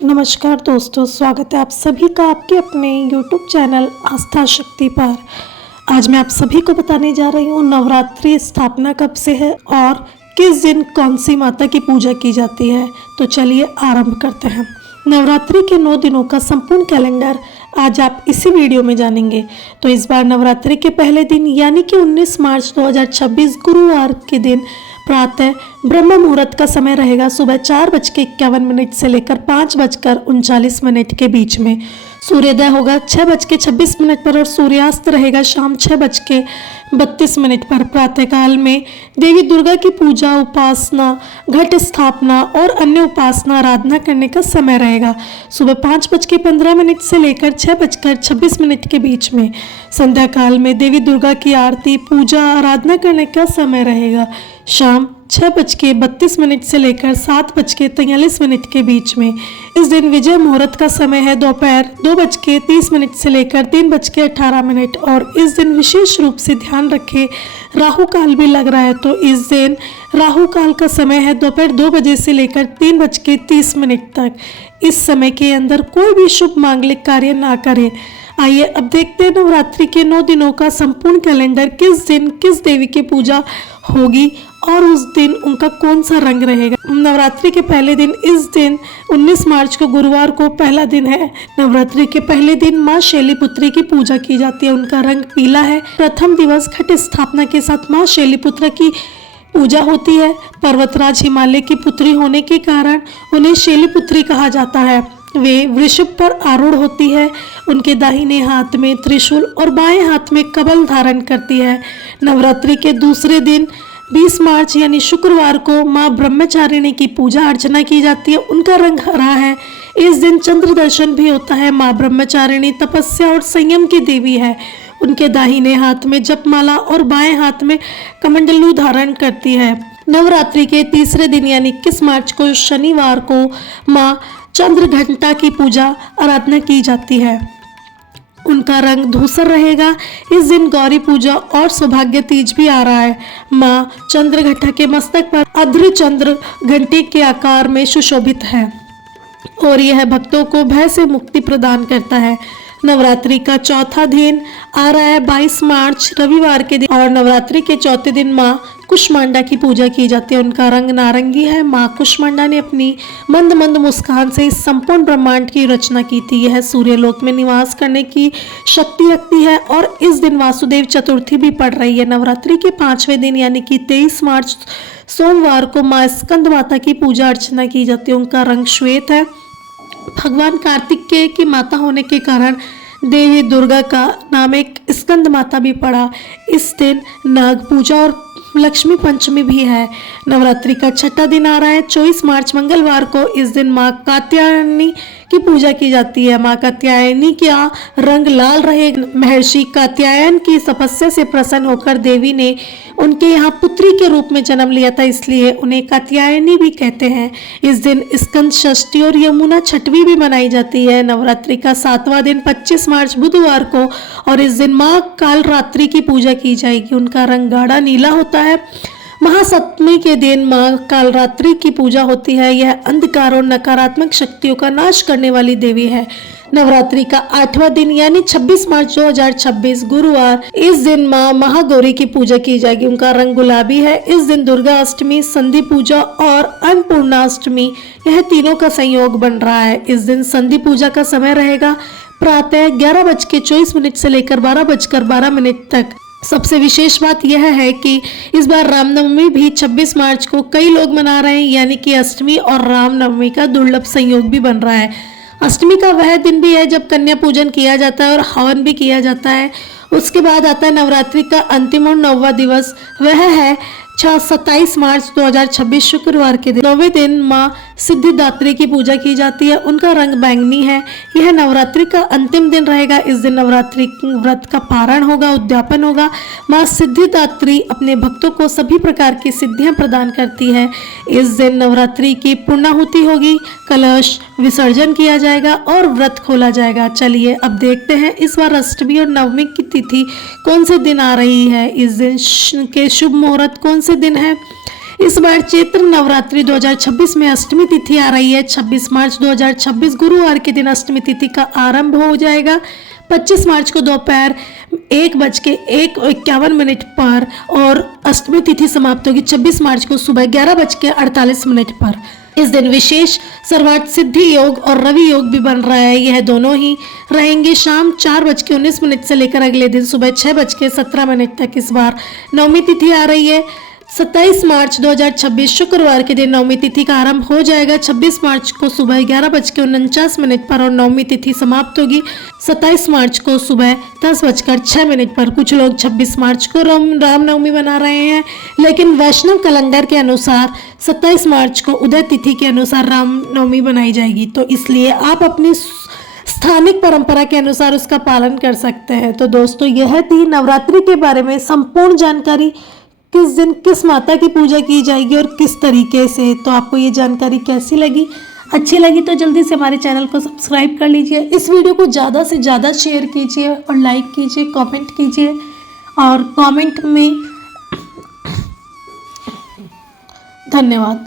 नमस्कार दोस्तों, स्वागत है आप सभी का आपके अपने YouTube चैनल आस्था शक्ति पर। आज मैं आप सभी को बताने जा रही हूँ नवरात्रि स्थापना कब से है और किस दिन कौन सी माता की पूजा की जाती है। तो चलिए आरंभ करते हैं। नवरात्रि के 9 दिनों का संपूर्ण कैलेंडर आज आप इसी वीडियो में जानेंगे। तो इस बार नवरात्रि के पहले दिन यानी कि 19 मार्च 2026 गुरुवार के दिन प्रातः ब्रह्म मुहूर्त का समय रहेगा सुबह 4:51 से लेकर 5:39 के बीच में। सूर्योदय होगा 6:26 पर और सूर्यास्त रहेगा शाम 6:32 पर। प्रातःकाल में देवी दुर्गा की पूजा, उपासना, घट स्थापना और अन्य उपासना आराधना करने का समय रहेगा सुबह 5:15 से लेकर 6:26 के बीच में। संध्या काल में देवी दुर्गा की आरती, पूजा, आराधना करने का समय रहेगा शाम 6:32 से लेकर 7:43 के बीच में। इस दिन विजय मुहूर्त का समय है दोपहर 2:30 से लेकर 3:18 और इस दिन विशेष रूप से ध्यान रखें राहु काल भी लग रहा है। तो इस दिन राहु काल का समय है दोपहर 2 बजे से लेकर 3:30 तक। इस समय के अंदर कोई भी शुभ मांगलिक कार्य ना करें। आइए अब देखते हैं नवरात्रि के 9 दिनों का संपूर्ण कैलेंडर, किस दिन किस देवी की पूजा होगी और उस दिन उनका कौन सा रंग रहेगा। नवरात्रि के पहले दिन इस दिन 19 मार्च को गुरुवार को पहला दिन है। नवरात्रि के पहले दिन माँ शैलीपुत्री की पूजा की जाती है, उनका रंग पीला है। प्रथम दिवस घट स्थापना के साथ माँ शैलीपुत्र की पूजा होती है। पर्वतराज हिमालय की पुत्री होने के कारण उन्हें शैलीपुत्री कहा जाता है। वे वृषभ पर आरूढ़ होती है। उनके दाहिने हाथ में त्रिशूल और बाएं हाथ में कमल धारण करती है। नवरात्रि के दूसरे दिन 20 मार्च यानी शुक्रवार को माँ ब्रह्मचारिणी की पूजा अर्चना की जाती है, उनका रंग हरा है। इस दिन चंद्र दर्शन भी होता है। माँ ब्रह्मचारिणी तपस्या और संयम की देवी है। उनके दाहिने हाथ में जपमाला और बाएं हाथ में कमंडलू धारण करती है। नवरात्रि के तीसरे दिन यानी 21 मार्च को शनिवार को माँ चंद्र घंटा की पूजा आराधना की जाती है, उनका रंग धूसर रहेगा। इस दिन गौरी पूजा और सौभाग्य तीज भी आ रहा है। माँ चंद्र घंटा के मस्तक पर अर्ध चंद्र घंटे के आकार में सुशोभित है और यह भक्तों को भय से मुक्ति प्रदान करता है। नवरात्रि का चौथा दिन आ रहा है 22 मार्च रविवार के दिन और नवरात्रि के चौथे दिन माँ कुष्मांडा की पूजा की जाती है, उनका रंग नारंगी है। माँ कुष्मांडा ने अपनी मंद मंद मुस्कान से इस संपूर्ण ब्रह्मांड की रचना की थी। यह सूर्यलोक में निवास करने की शक्ति रखती है और इस दिन वासुदेव चतुर्थी भी पड़ रही है। नवरात्रि के 5वें दिन यानी कि 23 मार्च सोमवार को माँ स्कंद माता की पूजा अर्चना की जाती है, उनका रंग श्वेत है। भगवान कार्तिकेय की माता होने के कारण देवी दुर्गा का नाम एक स्कंद माता भी पड़ा। इस दिन नाग पूजा और लक्ष्मी पंचमी भी है। नवरात्रि का छठा दिन आ रहा है 24 मार्च मंगलवार को। इस दिन माँ कात्यायनी की पूजा की जाती है। माँ कात्यायनी का रंग लाल रहे। महर्षि कात्यायन की तपस्या से प्रसन्न होकर देवी ने उनके यहाँ पुत्री के रूप में जन्म लिया था, इसलिए उन्हें कात्यायनी भी कहते हैं। इस दिन स्कंद षष्ठी और यमुना छठवी भी मनाई जाती है। नवरात्रि का 7वां दिन 25 मार्च बुधवार को और इस दिन माँ कालरात्रि की पूजा की जाएगी, उनका रंग गाढ़ा नीला होता है। महासप्तमी के दिन माँ कालरात्रि की पूजा होती है। यह अंधकार और नकारात्मक शक्तियों का नाश करने वाली देवी है। नवरात्रि का 8वां दिन यानी 26 मार्च 2026 गुरुवार, इस दिन माँ महागौरी की पूजा की जाएगी, उनका रंग गुलाबी है। इस दिन दुर्गा अष्टमी, संधि पूजा और अन्नपूर्णाष्टमी यह तीनों का संयोग बन रहा है। इस दिन संधि पूजा का समय रहेगा प्रातः 11:24 से लेकर 12:12 तक। सबसे विशेष बात यह है कि इस बार रामनवमी भी 26 मार्च को कई लोग मना रहे हैं, यानी कि अष्टमी और रामनवमी का दुर्लभ संयोग भी बन रहा है। अष्टमी का वह दिन भी है जब कन्या पूजन किया जाता है और हवन भी किया जाता है। उसके बाद आता है नवरात्रि का अंतिम और 9वां दिवस, वह है 27 मार्च 2026 शुक्रवार के दिन। 9वें दिन माँ सिद्धिदात्री की पूजा की जाती है, उनका रंग बैंगनी है। यह नवरात्रि का अंतिम दिन रहेगा। इस दिन नवरात्रि व्रत का पारण होगा, उद्यापन होगा। माँ सिद्धिदात्री अपने भक्तों को सभी प्रकार की सिद्धियां प्रदान करती है। इस दिन नवरात्रि की पूर्णाहुति होगी, कलश विसर्जन किया जाएगा और व्रत खोला जाएगा। चलिए अब देखते हैं इस बार अष्टमी और नवमी की तिथि कौन से दिन आ रही है। इस दिन के शुभ मुहूर्त कौन से दिन है। इस बार चैत्र नवरात्रि 2026 में अष्टमी तिथि आ रही है। 26 मार्च 2026 गुरुवार के दिन अष्टमी तिथि का आरंभ हो जाएगा। 25 मार्च को दोपहर 1:51 पर और अष्टमी तिथि समाप्त होगी 26 मार्च को सुबह 11:48 पर। इस दिन विशेष सर्वार्थ सिद्धि योग और रवि योग भी बन रहा है। यह दोनों ही रहेंगे शाम 4:19 से लेकर अगले दिन सुबह 6:17 तक। इस बार नवमी तिथि आ रही है। 27 मार्च 2026 शुक्रवार के दिन नवमी तिथि का आरंभ हो जाएगा। 26 मार्च को सुबह 11:49 पर और नवमी तिथि समाप्त होगी 27 मार्च को सुबह 10:06 पर। कुछ लोग 26 मार्च को रामनवमी मना रहे हैं, लेकिन वैष्णव कैलेंडर के अनुसार 27 मार्च को उदय तिथि के अनुसार रामनवमी मनाई जाएगी, तो इसलिए आप अपनी स्थानिक परंपरा के अनुसार उसका पालन कर सकते हैं। तो दोस्तों, यह थी नवरात्रि के बारे में संपूर्ण जानकारी। किस दिन किस माता की पूजा की जाएगी और किस तरीके से। तो आपको ये जानकारी कैसी लगी? अच्छी लगी तो जल्दी से हमारे चैनल को सब्सक्राइब कर लीजिए। इस वीडियो को ज़्यादा से ज़्यादा शेयर कीजिए और लाइक कीजिए, कमेंट कीजिए और कमेंट में धन्यवाद।